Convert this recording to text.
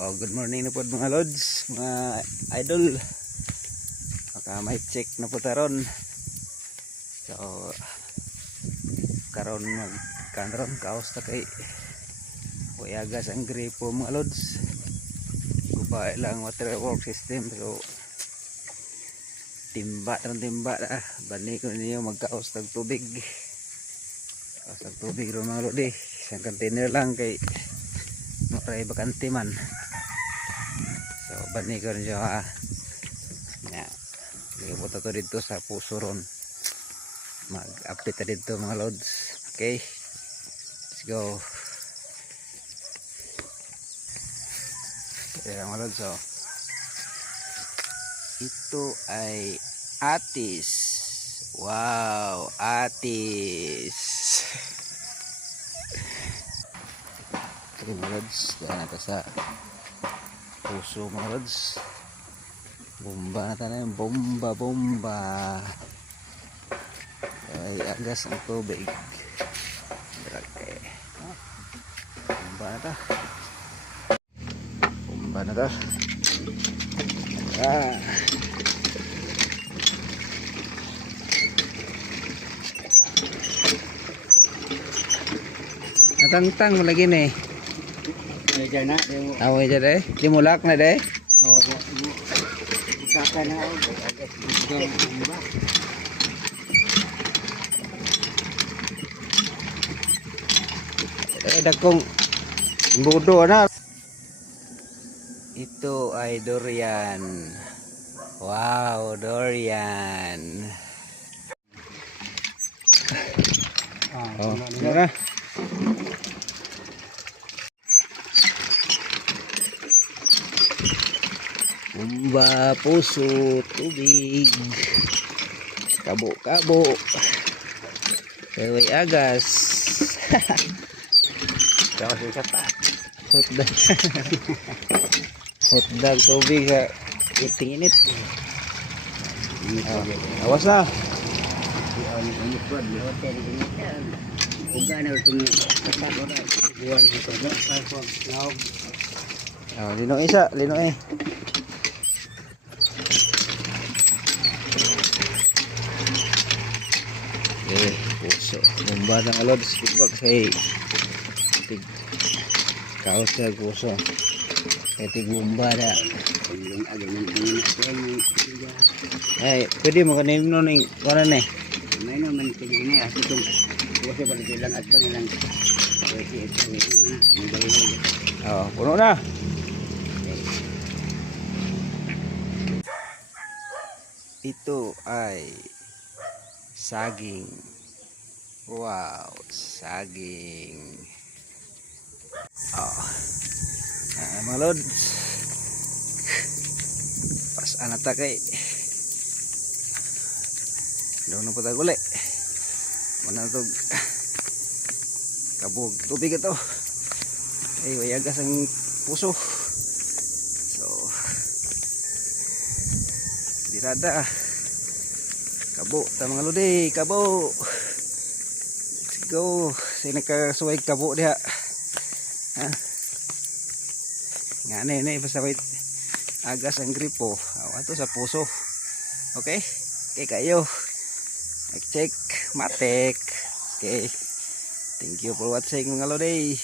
Oh, good morning na po mga lods, mga idol. Maka may check na po taron. So karon magkanron kaos ta kay Kuyagas ang gripo mga lods. Guba lang water work system. So timba na bani ko niyo magkaos tag tubig. Kaos tag tubig ro mga lodi. Isang container lang kay maray bakante man. So bani ko niyo nya libuta to dito sa puso ron. Mag-update dito mga lods. Okay, let's go. Kaya mga lods, so ito ay atis. Wow, atis. Okay mga lods, dahil natin sa puso mga lods. Bomba na tayo, bomba. Ay agas ang tubig. Okay. Bomba na ta. Natangtang mo lagi ni. Away dyan eh. Di mo lak na deh. Saka na Dakong budo na. Ito ay durian. Wow, durian. Oh, na. Bomba, puso, tubig. Kabo. Kaway agas. Kawasin ka pa. Hotdog tubig sa iting-init. Awas na. Lino isa, lino eh. Puso. Bomba ng alods. Tigbag say. Kaos na puso. Tig bomba na. Ay, pwede mo kanin nun yung kanan eh. May naman tingin niya. Itong kasi balik ilang at bang ilang. Oh, puno na. Ito ay saging. Wow, saging. Oh. Mga lods. Pasaan na ta kay. Doon na po tayo uli. Muna na ito. Kabog tubig ito. Ay, wayagas ang puso. So, dirada. Kabo, ta mga lodi, kabo. Let's go. Say nakasuway kabo diha. Ha? Nga na basta wait. Agas ang gripo. Ato sa puso. Okay? Okay kayo. Check matek. Okay. Thank you for watching mga lodi.